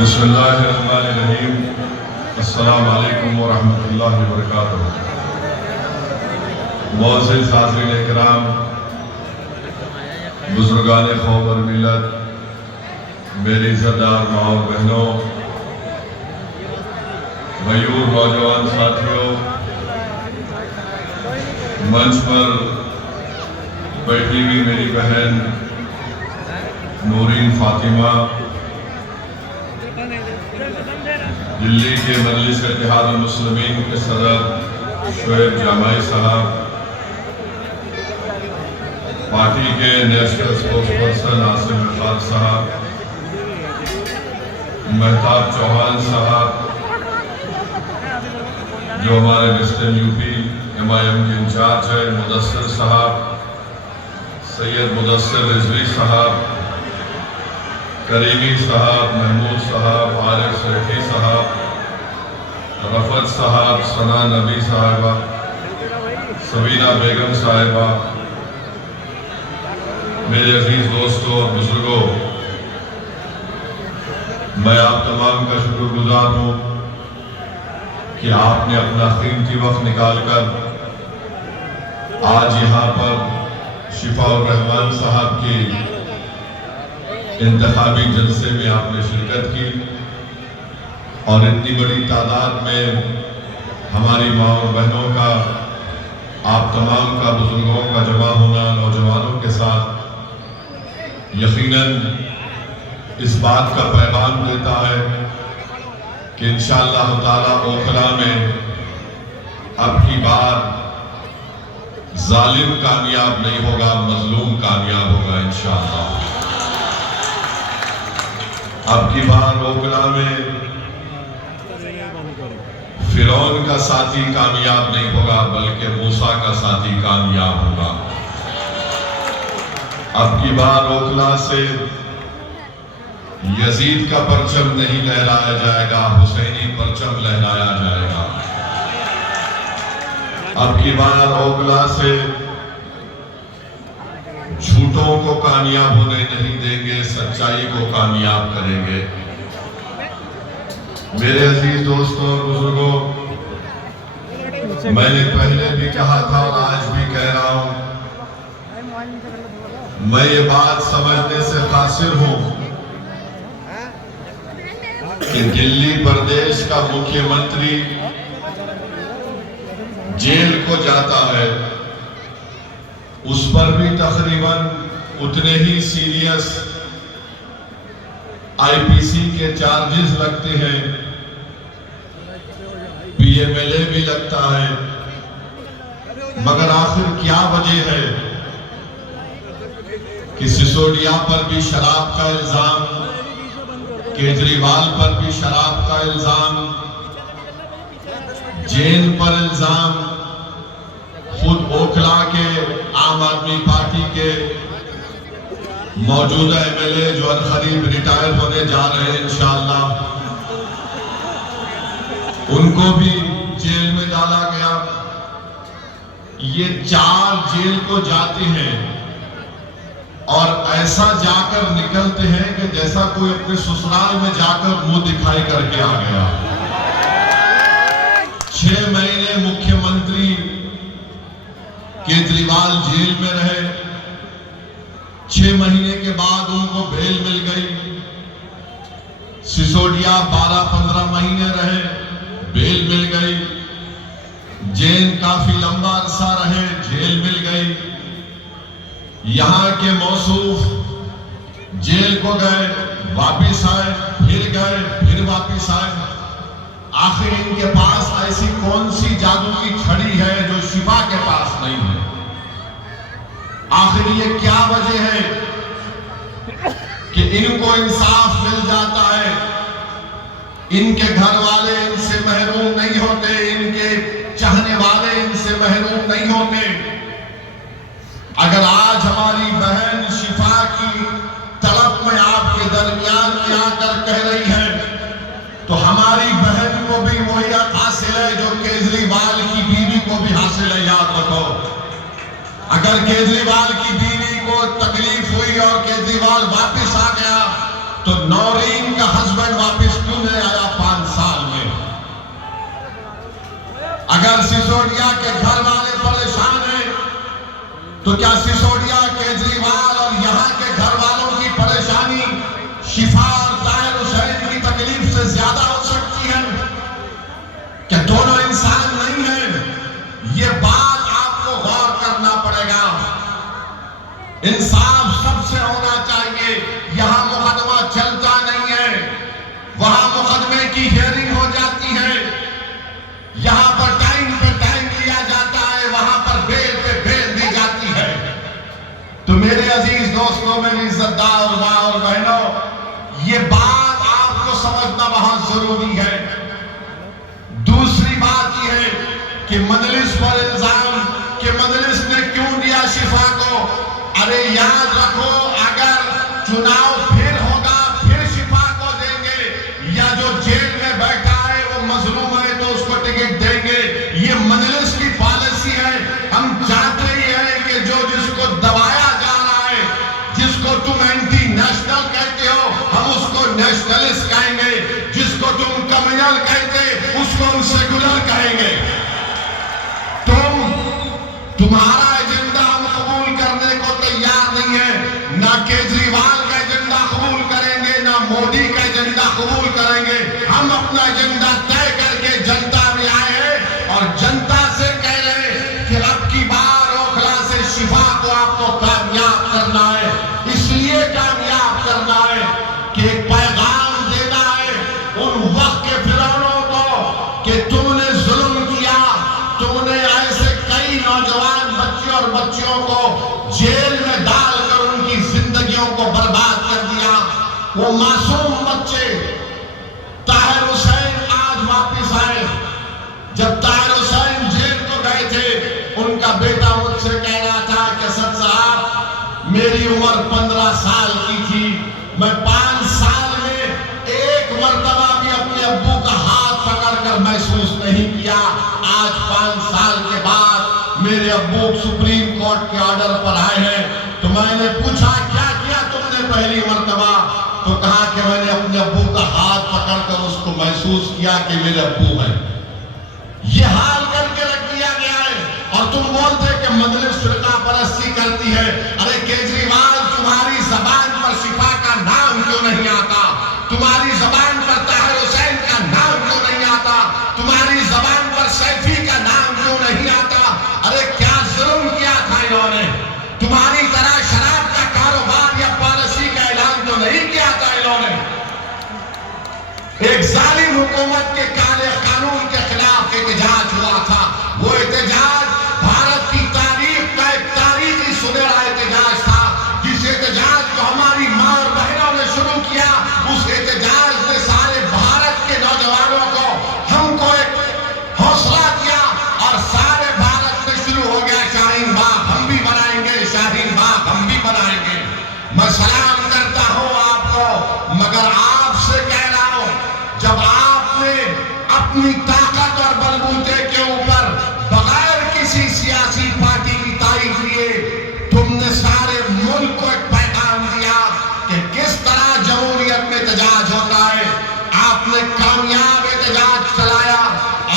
बिस्मिल्लाहिर्रहमानिर्रहीम। अस्सलामु अलैकुम वरहमतुल्लाहि वबरकातुहू। मुअज़्ज़िज़ हाज़िरीन इकराम, बुज़ुर्गान क़ौम और मिल्लत, मेरी इज़्ज़तदार माँ और बहनों, मयूर नौजवान साथियों, मंच पर बैठी हुई मेरी बहन नूरीन फातिमा, दिल्ली के मजलिस इत्तेहाद मुस्लिमीन के सदर शोएब जामाई साहब, पार्टी के national spokes person Asim Khan साहब, महताब चौहान साहब जो हमारे वेस्टर्न यूपी MIM के इंचार्ज है, मुदस्सिर साहब, सैयद मुदस्सिर रिजवी साहब, करीमी साहब, महमूद साहब, आरिफ सेठी साहब, रफत साहब, सना नबी साहिबा, सबीना बेगम साहिबा, मेरे अजीज दोस्तों और बुजुर्गों, मैं आप तमाम का शुक्रगुजार हूँ कि आपने अपना कीमती वक्त निकालकर आज यहाँ पर शिफाउर रहमान साहब की इंतखाबी जलसे में आपने शिरकत की और इतनी बड़ी तादाद में हमारी माँ और बहनों का, आप तमाम का, बुजुर्गों का जमा होना नौजवानों के साथ यकीनन इस बात का पैगाम देता है कि इंशाअल्लाह ताला ओखला में अब की बार जालिम कामयाब नहीं होगा, मजलूम कामयाब होगा इंशाअल्लाह। अब की बार ओखला में फिरौन का साथी कामयाब नहीं होगा, बल्कि मूसा का साथी कामयाब होगा। अब की बार ओखला से यजीद का परचम नहीं लहराया जाएगा, हुसैनी परचम लहराया जाएगा। अब की बार ओखला से झूठों को कामयाब होने नहीं देंगे, सच्चाई को कामयाब करेंगे। मेरे अजीज दोस्तों और बुजुर्गों, मैंने पहले भी कहा था और आज भी कह रहा हूं, मैं ये बात समझने से कासिर हूं कि दिल्ली प्रदेश का मुख्यमंत्री जेल को जाता है, उस पर भी तकरीबन उतने ही सीरियस IPC के चार्जेस लगते हैं, PMLA भी लगता है, मगर आखिर क्या वजह है कि सिसोदिया पर भी शराब का इल्जाम, केजरीवाल पर भी शराब का इल्जाम, जेल पर इल्जाम, खुद ओखला के आम आदमी पार्टी के मौजूदा MLA जो अनकरीब रिटायर होने जा रहे हैं इंशाअल्लाह, उनको भी जेल में डाला गया। ये 4 जेल को जाते हैं और ऐसा जाकर निकलते हैं कि जैसा कोई अपने ससुराल में जाकर मुंह दिखाई करके आ गया। 6 महीने मुख्यमंत्री केजरीवाल जेल में रहे, 6 महीने के बाद उनको बेल मिल गई। सिसोदिया 12-15 महीने रहे, बेल मिल गई। जैन काफी लंबा अरसा रहे, जेल मिल गई। यहां के मौसूफ जेल को गए, वापिस आए, फिर गए, फिर वापिस आए। आखिर इनके पास ऐसी कौन सी जादू की छड़ी है जो शिफा के पास नहीं है? आखिर ये क्या वजह है कि इनको इंसाफ मिल जाता है, इनके घर वाले इनसे महरूम नहीं होते, इनके चाहने वाले इनसे महरूम नहीं होते? अगर आज हमारी बहन शिफा की तड़प में आपके दरमियान में आकर कह रही है, तो हमारी बहन को भी वही हक हासिल है जो केजरीवाल की बीवी को भी हासिल है। याद रखो, अगर केजरीवाल की बीवी को तकलीफ हुई और केजरीवाल वापस आ गया, तो नौरीन का हस्बैंड वापस अगर सिसोदिया के घर वाले परेशान हैं तो क्या सिसोदिया, केजरीवाल और यहाँ के घर वालों की परेशानी शिफा और ताहिर हुसैन की तकलीफ से ज्यादा हो सकती है? क्या दोनों इंसान नहीं है? ये बात आपको गौर करना पड़ेगा। इंसाफ सबसे होना चाहिए। यहां मुकदमा चलता नहीं है, वहां मुकदमे की हियरिंग हो जाती है। यहां पर टाइम पे टाइम लिया जाता है, वहां पर बेल पे बेल दी जाती है। तो मेरे अजीज दोस्तों, मेरी इज्जतदार मां और बहनों, ये बात आपको समझना बहुत जरूरी है। दूसरी बात यह है कि मजलिस पर इल्जाम कि मजलिस ने क्यों दिया शिफा को। अरे याद रखो, अगर चुनाव फिर होगा फिर शिफा को देंगे, या जो जेल में बैठा है वो मजलूम है तो उसको टिकट देंगे। ये मजलिस की पॉलिसी है। हम चाहते ही हैं कि जो जिसको दबाया जा रहा है, जिसको तुम एंटी नेशनल कहते हो, हम उसको नेशनलिस्ट कहेंगे। जिसको तुम कम्युनल कहते उसको हम सेकुलर कहेंगे। तुम्हारा एजेंडा हम कबूल करने को तैयार नहीं है। ना केजरीवाल का एजेंडा कबूल करेंगे, ना मोदी का एजेंडा कबूल करेंगे। हम अपना एजेंडा तय करके जनता में आए हैं और जनता से कह रहे हैं कि अब की बार ओखला से शिफा को आपको कामयाब करना है। इसलिए कामयाब करना है कि एक पैगाम देना है उन वक्त के फिरौनों को कि तुमने जुल्म किया, तुमने ऐसे कई नौजवान बच्चे और बच्चियों को जेल में डालकर उनकी जिंदगियों को बर्बाद कर दिया। वो मासूम बच्चे ताहिर हुसैन आज वापस आए। जब ताहिर हुसैन जेल को गए थे, उनका बेटा मुझसे कह रहा था कि असद साहब, मेरी उम्र 15 साल की थी, मैं 5 साल में एक मर्तबा भी अपने अब्बू का हाथ पकड़कर महसूस नहीं किया। आज 5 साल के बाद मेरे अब्बू सुप्रीम कोर्ट के ऑर्डर पर आए हैं। तो मैंने पूछा क्या किया तुमने पहली मर्तबा? तो कहा कि मैंने अपने अब्बू का हाथ पकड़कर उसको महसूस किया कि मेरे अब्बू है। ये हाल करके रख दिया गया है। और तुम बोलते कि मजलिस फिरका परस्ती करती है। अरे केजरीवाल, तुम्हारी जबान पर शिफा का नाम क्यों नहीं आता? तुम्हारी जबान पर ताहिर हुसैन का नाम क्यों नहीं आता? तुम्हारी जबान पर सैफी का नाम क्यों नहीं आता? अरे क्या जुल्म किया था इन्होंने? तुम्हारी तरह शराब का कारोबार या पॉलिसी का ऐलान तो नहीं किया था इन्होंने। एक जालिम हुकूमत के काले कानून के खिलाफ एहतजाज हुआ था। वो एहतजाज भारत की तारीख का एक तारीखी सुनहरा एहतजाज था। जिस एहतजाज को हमारी मां और बहनों ने शुरू किया, उस एहतजाज ने सारे भारत के नौजवानों को, हमको एक हौसला दिया और सारे भारत में शुरू हो गया शाहीन बाग हम भी बनाएंगे, शाहीन बाग हम भी बनाएंगे। मैं सलाम करता हूं आपको, मगर आपसे कह रहा हूं, जब आपने अपनी ताकत और बलबूते के ऊपर बगैर किसी सियासी पार्टी की तारीफ लिए तुमने सारे मुल्क को एक पैगाम दिया कि किस तरह जमहूरियत में एहतजाज होता है। आपने कामयाब एहतजाज चलाया।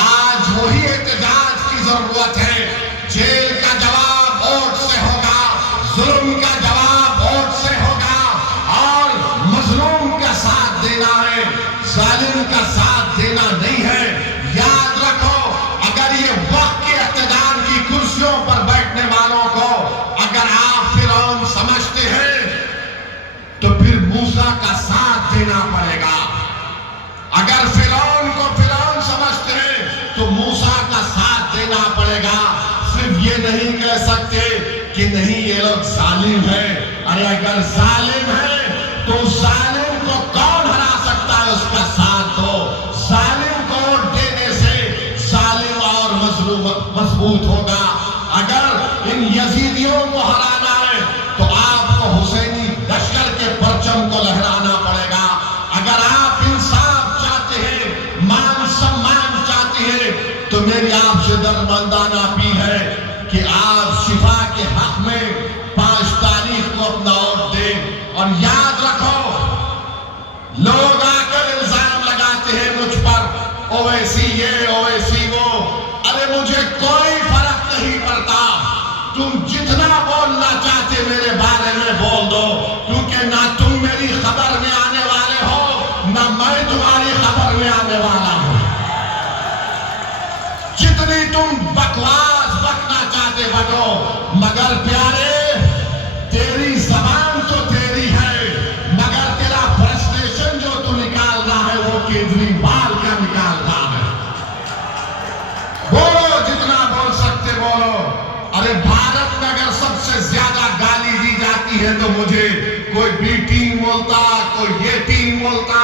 आज वही एहतजाज की जरूरत है। जेल का जवाब वोट से होगा, जुल्म का जवाब वोट से होगा, और मजलूम का साथ देना है, जालिम का साथ देना नहीं है। याद रखो, अगर ये वक्त के इख्तिदार की कुर्सियों पर बैठने वालों को अगर आप फिरौन समझते हैं तो फिर मूसा का साथ देना पड़ेगा। अगर फिरौन को फिरौन समझते हैं तो मूसा का साथ देना पड़ेगा। सिर्फ ये नहीं कह सकते कि नहीं ये लोग जालिम है। अरे अगर जालिम है तो जालिम को कौन हरा सकता है? उसका साथ दो। जालिम को वोट देने से जालिम और मजलूम मजबूत होगा। अगर इन यजीदियों को हराना है तो आपको हुसैनी लश्कर के परचम को लहराना पड़ेगा। अगर आप इंसाफ चाहते हैं, मान सम्मान चाहते हैं, तो मेरी आपसे दरमंदाना अपील है कि आप शिफा के हक में 5 तारीख को अपना वोट दें। और याद रखो, लोग आकर इल्जाम लगाते हैं मुझ पर, ओवैसी ये ओवैसी वो। अरे मुझे कोई फर्क नहीं पड़ता, तुम जितना बोलना चाहते मेरे बारे में बोल दो, क्योंकि ना तुम मेरी खबर में आने वाले हो ना मैं तुम्हारी खबर में आने वाला हूं। जितनी तुम बकवास बकना चाहते बको, मगर प्यारे तेरी जबान तो तेरी है, मगर तेरा फ्रस्ट्रेशन जो तू निकाल रहा है वो केजरीवाल का निकाल रहा है। बोलो जितना बोल सकते बोलो। अरे भारत में अगर सबसे ज्यादा गाली दी जाती है तो मुझे कोई बी टीम बोलता, कोई ये टीम बोलता,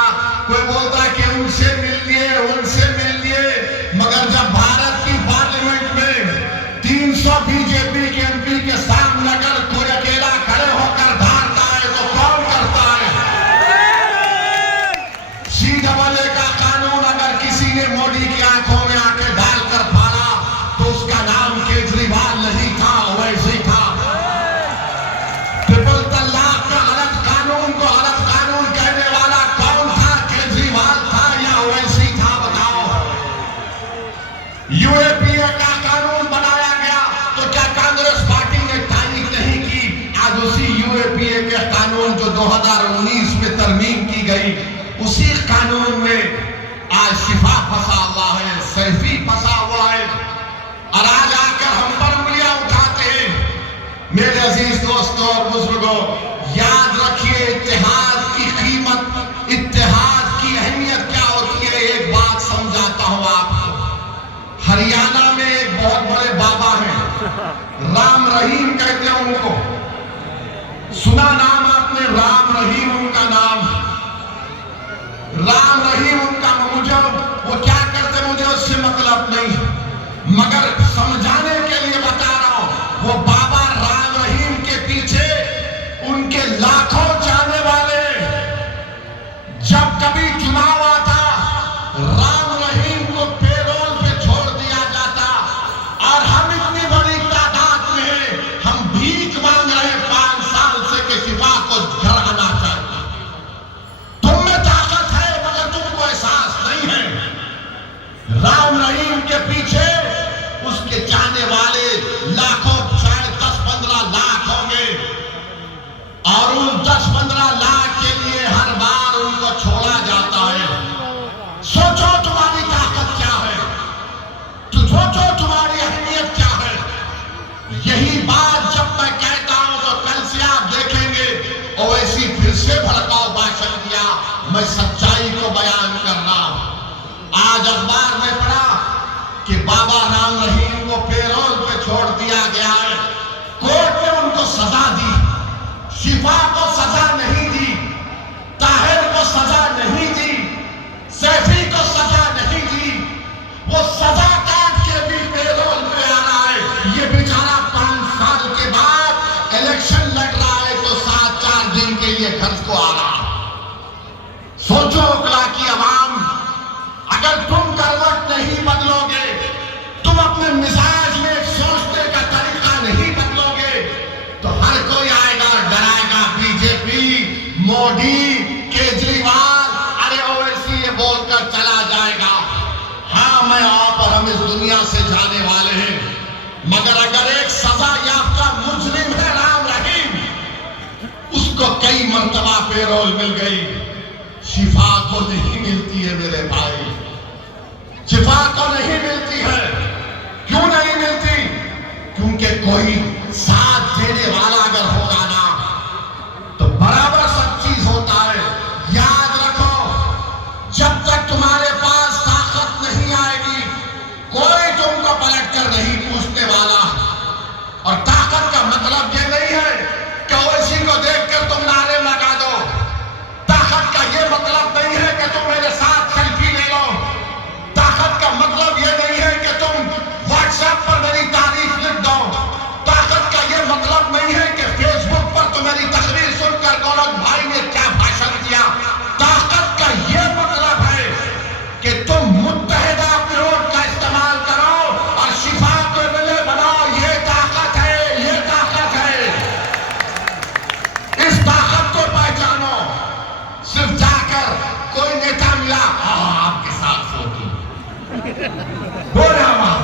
कोई बोलता कि उनसे मिल लिए उनसे मिल लिए, मगर जब भारत की पार्लियामेंट में 300 बीजेपी के एमपी के सामने अगर कोई अकेला खड़े होकर धारता है तो कौन करता है? CAA का कानून अगर किसी ने मोदी की आंखों में आंखें डालकर फाड़ा तो उसका नाम केजरीवाल नहीं था, वैसे था। ट्रिपल तलाक का गलत कानून को गलत कानून कहने वाला कौन था? केजरीवाल था या वैसे था? बताओ। यूएपीए का कानून बनाया गया तो क्या कांग्रेस पार्टी ने तारीफ नहीं की? आज उसी यूएपीए के कानून जो 2019 में तरमीम की गई, उसी कानून में आज शिफा फंसा हुआ है, सैफी फंसा हुआ है, और आज आकर हम पर उंगलियां उठाते हैं। मेरे अजीज दोस्तों और बुजुर्गों, याद रखिए इत्तेहाद की कीमत, इत्तेहाद की अहमियत क्या होती है। एक बात समझाता हूं आपको। हरियाणा में एक बहुत बड़े बाबा हैं, राम रहीम कहते हैं उनको। सुना नाम आपने? राम रहीम उनका नाम। राम रहीम उनका, मुझे वो क्या करते मुझे उससे मतलब नहीं, मगर समझाने के लिए बता रहा हूं। वो बाबा राम रहीम के पीछे उनके लाखों चाहने वाले, जब कभी चुनाव आता राम रहीम को पेरोल पे छोड़ दिया जाता, और हम इतनी बड़ी तादाद में हम भीख मांग रहे 5 साल से कि शिफा को घर आना चाहिए। तुम में ताकत है मगर तुमको एहसास नहीं है। राम रहीम के पीछे उसके चाहने वाले लाखों, शायद 10-15 लाख होंगे, और उन 10-15 लाख के लिए हर बार उनको छोड़ा जाता है। सोचो तुम्हारी ताकत क्या है, तो सोचो तुम्हारी अहमियत क्या है। यही बात जब मैं कहता हूं तो कल से आप देखेंगे ओवैसी फिर से भड़काऊ भाषण दिया। मैं सच्चाई को बयान कर रहा हूं। आज अखबार में पढ़ा कि बाबा राम रहीम को पेरोल पे छोड़ दिया गया है, कोर्ट ने उनको सजा दी, शिफा को सजा नहीं दी, ताहिर को सजा नहीं दी, सैफी को सजा नहीं दी। वो सजा काट के भी पेरोल पे आ रहा है। ये बेचारा 5 साल के बाद इलेक्शन लड़ रहा है तो 7-4 दिन के लिए घर को आ रहा। सोचो ओकला की आवाम, अगर तुम करवट नहीं बदलोगे, तुम अपने मिजाज में सोचने का तरीका नहीं बदलोगे, तो हर कोई आएगा डराएगा, बीजेपी, मोदी, केजरीवाल, अरे ओवैसी ये बोलकर चला जाएगा। हाँ, मैं आप और हम इस दुनिया से जाने वाले हैं, मगर अगर एक सजा याफ्ता मुजरिम है राम रहीम, उसको कई मर्तबा पेरोल मिल गई, शिफा को नहीं मिलती है मेरे भाई, शिफा को नहीं मिलती है। क्यों नहीं मिलती? क्योंकि कोई साथ देने वाला अगर होगा ना तो बराबर सब चीज होता है। याद रखो, जब तक तुम्हारे पास ताकत नहीं आएगी कोई तुमको पलट कर नहीं पूछने वाला। और ताकत का मतलब ये नहीं है कि ओवैसी को देखकर तुम नारे लगा दो। ताकत का ये मतलब नहीं है कि तुम मेरे साथ सेल्फी ले लो। ताकत का मतलब ये नहीं है कि तुम व्हाट्सएप पर मेरी तारीफ लिख दो। ताकत का ये मतलब नहीं है कि फेसबुक पर तुम मेरी तकरीर सुनकर कौन भाई ने क्या भाषण दिया। ताकत का ये मतलब है कि तुम मुत्तहिदा अपने वोट का इस्तेमाल करो और शिफा को मिले बनाओ। ये ताकत है, ये ताकत है। इस ताकत को पहचानो। सिर्फ जाकर कोई नेता मिला, आपके साथ फोटो बोला वाह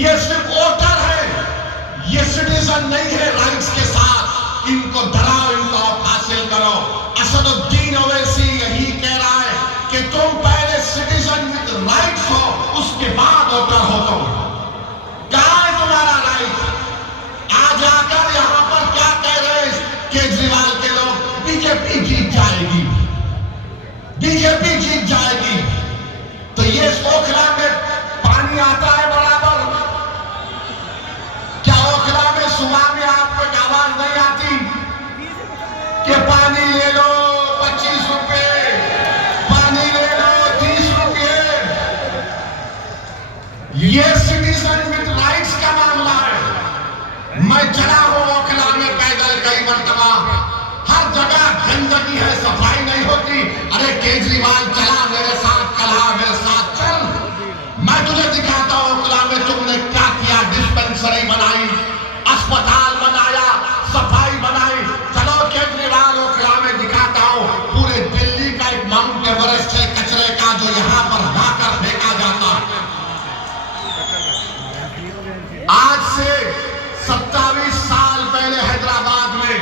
ये सिर्फ वोटर है, ये सिटीजन नहीं है राइट्स के साथ। इनको डराओ, इनको आप हासिल करो। असदुद्दीन ओवैसी यही कह रहा है कि तुम पहले सिटीजन विद राइट्स हो, उसके बाद वोटर हो। तुम कहां है तुम्हारा राइट? आज आकर यहां पर क्या कह रहे हैं केजरीवाल के लोग? बीजेपी जीत जाएगी, बीजेपी जीत जाएगी। तो ये ओखला में पानी आता है बराबर? क्या ओखला में सुबह में आपको आवाज नहीं आती कि पानी ले लो 25 रुपए, पानी ले लो 30 रुपए? ये सिटीजन विद राइट्स का मामला है। मैं चला हूं ओखला में पैदल कई मरतबा, हर जगह गंदगी है, सफाई नहीं होती। अरे केजरीवाल चला मेरे साथ, चला मेरे साथ, चल मैं तुझे दिखाता हूं ओखला में तुमने क्या किया। डिस्पेंसरी बनाई, अस्पताल बनाया, सफाई बनाई। चलो केजरीवाल ओखला में दिखाता हूं। पूरे दिल्ली का एक माउंट एवरेस्ट है कचरे का, जो यहां पर लाकर फेंका जाता। आज से 27 साल पहले हैदराबाद में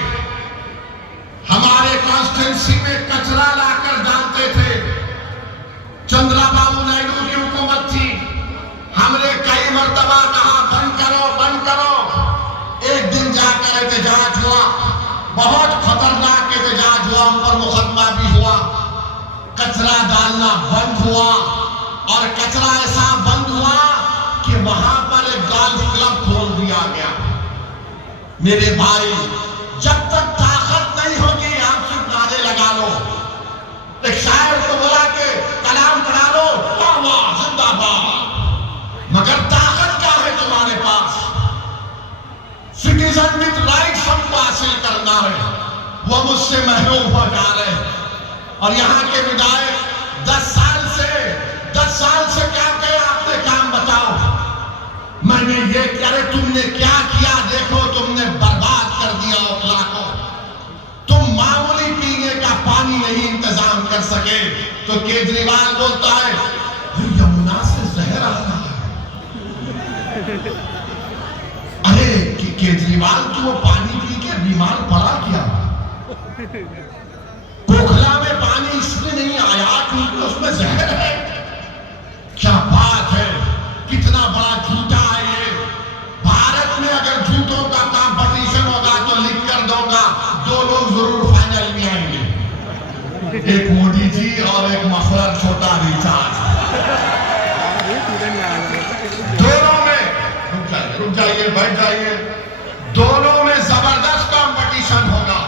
हमारे कॉन्स्टिट्यूंसी में कचरा लाकर डालते थे। चंद्रबाबू नायडू की हुकूमत थी, हमने कई मर्तबा कहा बंद करो, बंद करो। एक दिन जाकर एहतजाज हुआ, बहुत खतरनाक एहतजाज हुआ, हम पर मुकदमा भी हुआ। कचरा डालना बंद हुआ, और कचरा ऐसा बंद हुआ कि वहां पर एक गोल्फ क्लब खोल दिया गया। मेरे भाई, जब तक ताकत नहीं होगी आप सिर्फ नारे लगा लो। एक शायर को बोला कि कलाम पढ़ा लो, वाह जिंदाबाद, मगर ताकत क्या है तुम्हारे पास? सिटीजन विद राइट्स हमको हासिल करना है, वो मुझसे महरूम हो जा रहे हैं। और यहाँ के विधायक 10 साल से क्या किया आपने? काम बताओ। मैंने ये किया, अरे तुमने क्या किया? देखो तुमने बर्बाद कर दिया ओखला को। तुम मामूली पीने का पानी नहीं इंतजाम कर सके, तो केजरीवाल बोलता है यमुना से जहर आ रहा है। अरे केजरीवाल तू वो पानी पी के बीमार पड़ा क्या? ओखला में पानी इसलिए नहीं आया क्योंकि उसमें जहर है। क्या बात है, कितना बड़ा झूठा है ये। भारत में अगर झूठों का कॉम्पिटिशन होगा तो लिख कर दूंगा, 2 लोग जरूर फाइनल में आएंगे, एक मोदी जी और एक मफलर छोटा रिचार्ज। दोनों में रुक जाइए, बैठ जाइए, दोनों में जबरदस्त कॉम्पिटिशन होगा।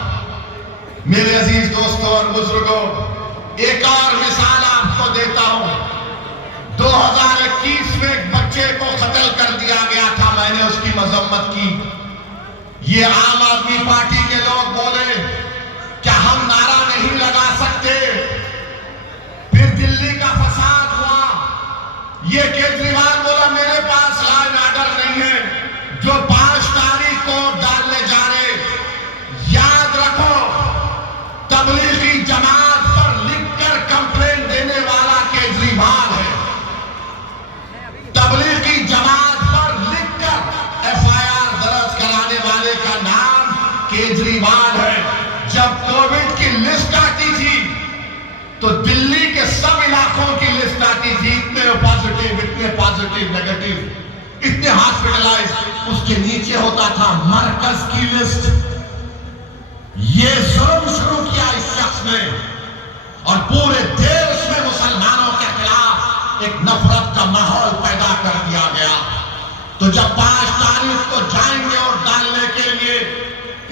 मेरे अजीज दोस्तों और बुजुर्गों, एक और मिसाल आपको देता हूं। 2021 में एक बच्चे को कत्ल कर दिया गया था, मैंने उसकी मजम्मत की। ये आम आदमी पार्टी के लोग बोले क्या हम नारा नहीं लगा सकते? फिर दिल्ली का फसाद हुआ, ये केजरीवाल बोला मेरे पास लॉ एंड ऑर्डर नहीं है। जो 5 तारीख को डालने जा रहे, याद रखो, तबलीगी जमात पर लिखकर कंप्लेंट देने वाला केजरीवाल है। तबलीगी जमात पर लिखकर एफआईआर दर्ज कराने वाले का नाम केजरीवाल है। जब कोविड की लिस्ट आती थी तो दिल्ली के सब इलाकों की लिस्ट आती थी, इतने पॉजिटिव, नेगेटिव, इतने हॉस्पिटलाइज, उसके नीचे होता था मरकज की लिस्ट। ये जुर्म शुरू किया इस शख्स ने, और पूरे देश में मुसलमानों के खिलाफ एक नफरत का माहौल पैदा कर दिया गया। तो जब 5 तारीख को जाएंगे और डालने के लिए,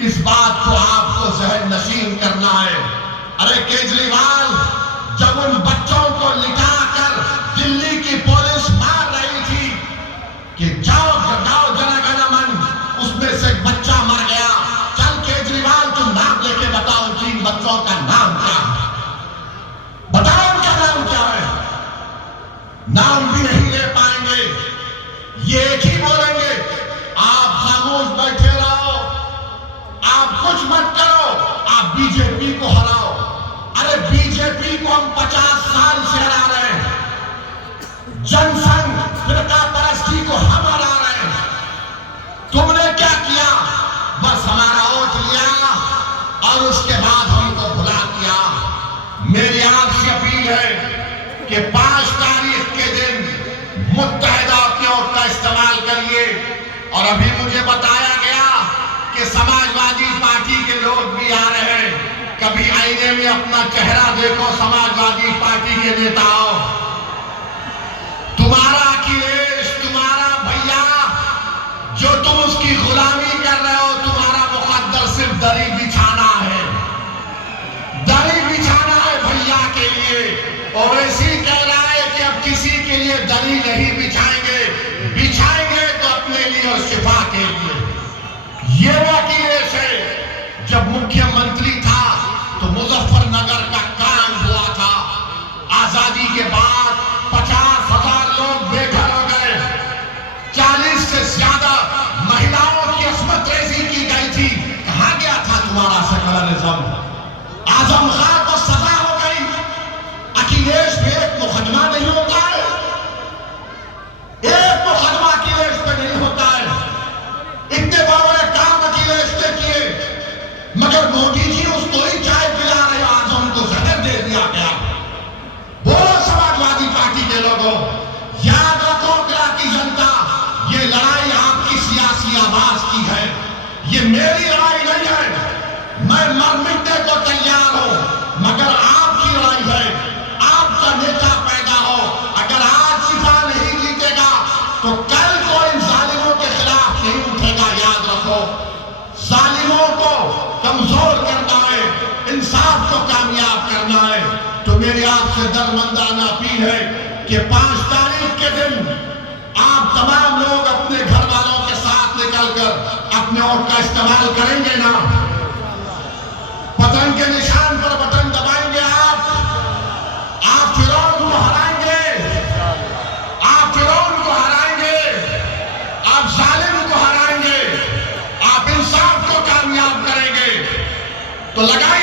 इस बात को आपको जहन नशीन करना है। अरे केजरीवाल, जब उन बच्चों को लिटाकर दिल्ली की पुलिस मार रही थी कि जाओ जनगणमन, उसमें से एक बच्चा मर गया। चल केजरीवाल, तुम नाम लेके बताओ जिन बच्चों का नाम क्या है, बताओ उनका नाम क्या है। नाम भी नहीं ले पाएंगे, ये एक ही बोलेंगे आप खामोश बैठे रहो, आप कुछ मत करो, आप बीजेपी को हराओ। अरे बीजेपी को हम 50 साल से हरा रहे हैं, जनसंघ फिरका परस्ती को हम हरा रहे हैं। कि 5 तारीख के दिन मुत्तहिदा अपने वोट का इस्तेमाल करिए। और अभी मुझे बताया गया कि समाजवादी पार्टी के लोग भी आ रहे हैं। कभी आईने में अपना चेहरा देखो समाजवादी पार्टी के नेताओं। तुम्हारा अखिलेश, तुम्हारा भैया, जो तुम उसकी गुलामी कर रहे हो, तुम्हारा मुकद्दर सिर्फ दरी बिछाना है, दरी बिछाना है भैया के लिए। और ऐसी कह रहा है कि अब किसी के लिए दरी नहीं बिछाएंगे, बिछाएंगे तो अपने लिए और शिफा के लिए। ये वो अखिलेश है। जब मुख्यमंत्री था तो मुजफ्फरनगर का कांड हुआ था। आजादी के बाद 50,000 लोग बेघर हो गए, 40 से ज्यादा महिलाओं की अस्मत रेजी की गई थी। कहां गया था तुम्हारा सेकुलरिज्म? आजम खान को सजा हो गई, अखिलेश पे एक मुकदमा नहीं होता है, एक मुकदमा अखिलेश पे नहीं होता है। इतने बड़े काम अखिलेश ने किए, मगर मोदी जी उसको ही चाय पिला रहे, आजम को जहर दे दिया गया। बोलो समाजवादी पार्टी के लोगों, याद रखो की जनता, ये लड़ाई आपकी सियासी आवाज की है, ये मेरी लड़ाई नहीं है। मैं मर मिटने को तैयार हूं, मगर आपकी लड़ाई है। आपका नेता पैदा हो, अगर आज शिफा नहीं जीतेगा तो कल को इन जालिमों के खिलाफ नहीं उठेगा। याद रखो, जालिमों को कमजोर करना है, इंसाफ को कामयाब करना है। तो मेरी आपसे दरमंदाना अपील है कि 5 तारीख के दिन आप तमाम लोग अपने घर वालों के साथ निकलकर अपने वोट का इस्तेमाल करेंगे ना? बटन के निशान पर बटन दबाएंगे आप फिरौन को हराएंगे, आप फिरौन को हराएंगे, आप जालिम को हराएंगे, आप इंसाफ को कामयाब करेंगे। तो लगाए